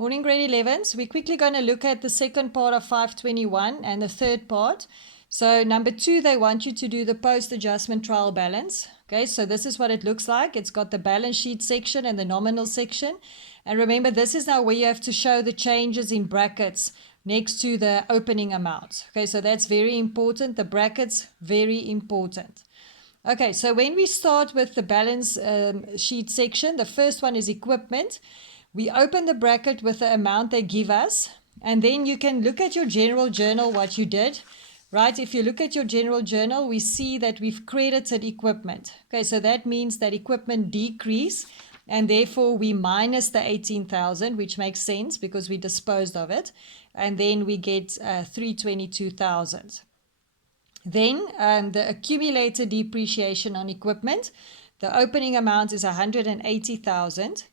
Morning grade 11s. We're quickly going to look at the second part of 521 and the third part. So number 2, they want you to do the post-adjustment trial balance. Okay, so this is what it looks like. It's got the balance sheet section and the nominal section. And remember, this is now where you have to show the changes in brackets next to the opening amount. Okay, so that's very important. The brackets, very important. Okay, so when we start with the balance sheet section, the first one is equipment. We open the bracket with the amount they give us, and then you can look at your general journal what you did, right? If you look at your general journal, we see that we've credited equipment. Okay, so that means that equipment decrease, and therefore we minus the 18,000, which makes sense because we disposed of it, and then we get 322,000. Then the accumulated depreciation on equipment, the opening amount is 180,000.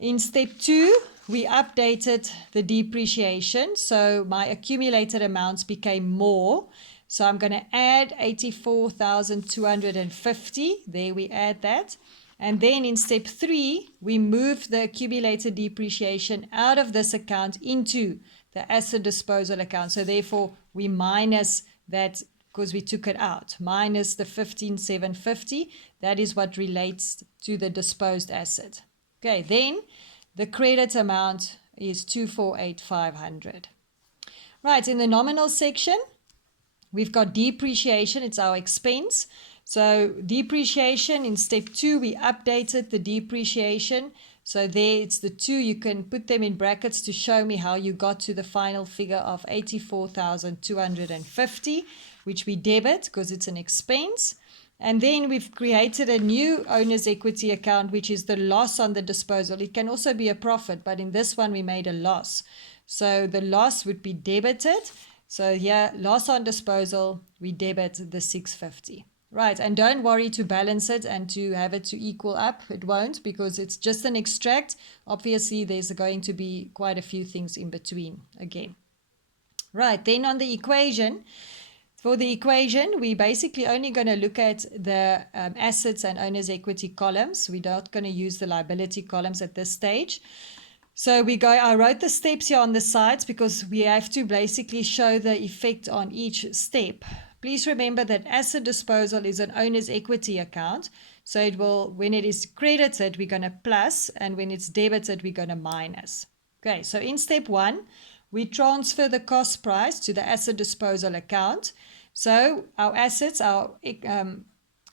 In step 2, we updated the depreciation, so my accumulated amounts became more. So I'm going to add 84,250. There we add that. And then in step 3, we moved the accumulated depreciation out of this account into the asset disposal account. So therefore, we minus that because we took it out, minus the 15,750. That is what relates to the disposed asset. Okay, then the credit amount is 248,500. Right, in the nominal section, we've got depreciation. It's our expense. So depreciation, in step 2, we updated the depreciation. So there it's the 2. You can put them in brackets to show me how you got to the final figure of 84,250, which we debit because it's an expense. And then we've created a new owner's equity account, which is the loss on the disposal. It can also be a profit, but in this one we made a loss. So the loss would be debited. So here, loss on disposal, we debit the 650. Right, and don't worry to balance it and to have it to equal up. It won't because it's just an extract. Obviously, there's going to be quite a few things in between again. Right, then on the equation, for the equation, we're basically only going to look at the assets and owner's equity columns. We're not going to use the liability columns at this stage. So I wrote the steps here on the sides because we have to basically show the effect on each step. Please remember that asset disposal is an owner's equity account. So it will, when it is credited, we're going to plus, and when it's debited, we're going to minus. Okay, so in step 1, we transfer the cost price to the asset disposal account. So our assets, our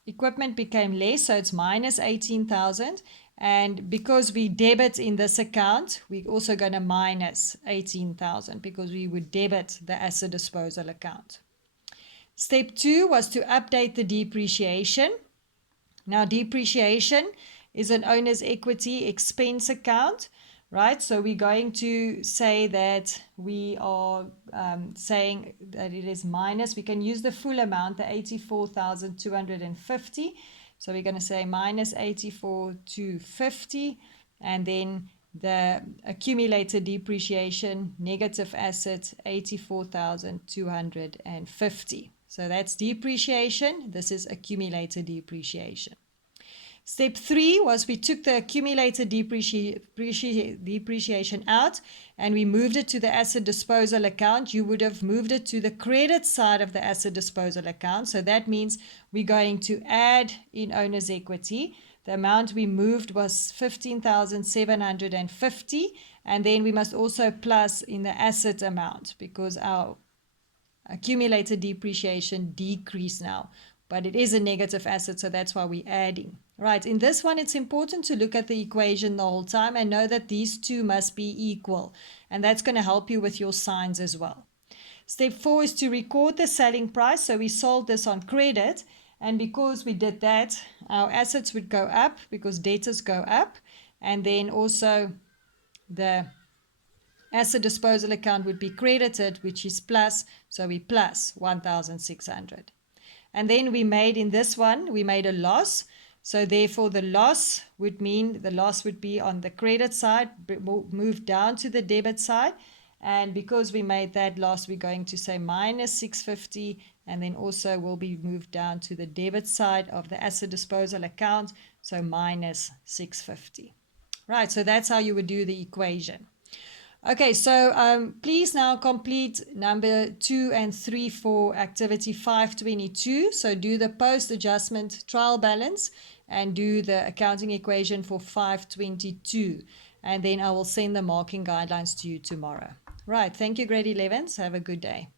equipment became less, so it's minus 18,000. And because we debit in this account, we're also going to minus 18,000 because we would debit the asset disposal account. Step 2 was to update the depreciation. Now depreciation is an owner's equity expense account. Right, so we're going to say that we are saying that it is minus. We can use the full amount, the 84,250. So we're going to say minus 84,250, and then the accumulated depreciation, negative asset, 84,250. So that's depreciation. This is accumulated depreciation. Step 3 was we took the accumulated depreciation out and we moved it to the asset disposal account. You would have moved it to the credit side of the asset disposal account. So that means we're going to add in owner's equity. The amount we moved was 15,750, and then we must also plus in the asset amount because our accumulated depreciation decreased now. But it is a negative asset, so that's why we're adding. Right, in this one, it's important to look at the equation the whole time and know that these two must be equal. And that's going to help you with your signs as well. Step 4 is to record the selling price. So we sold this on credit. And because we did that, our assets would go up because debtors go up. And then also the asset disposal account would be credited, which is plus. So we plus 1,600. And then we made in this one, we made a loss. So therefore the loss would mean the loss would be on the credit side, move down to the debit side. And because we made that loss, we're going to say minus 650. And then also will be moved down to the debit side of the asset disposal account. So minus 650. Right, so that's how you would do the equation. Okay, so please now complete number 2 and 3 for activity 522. So do the post adjustment trial balance and do the accounting equation for 522. And then I will send the marking guidelines to you tomorrow. Right, thank you, grade 11s. Have a good day.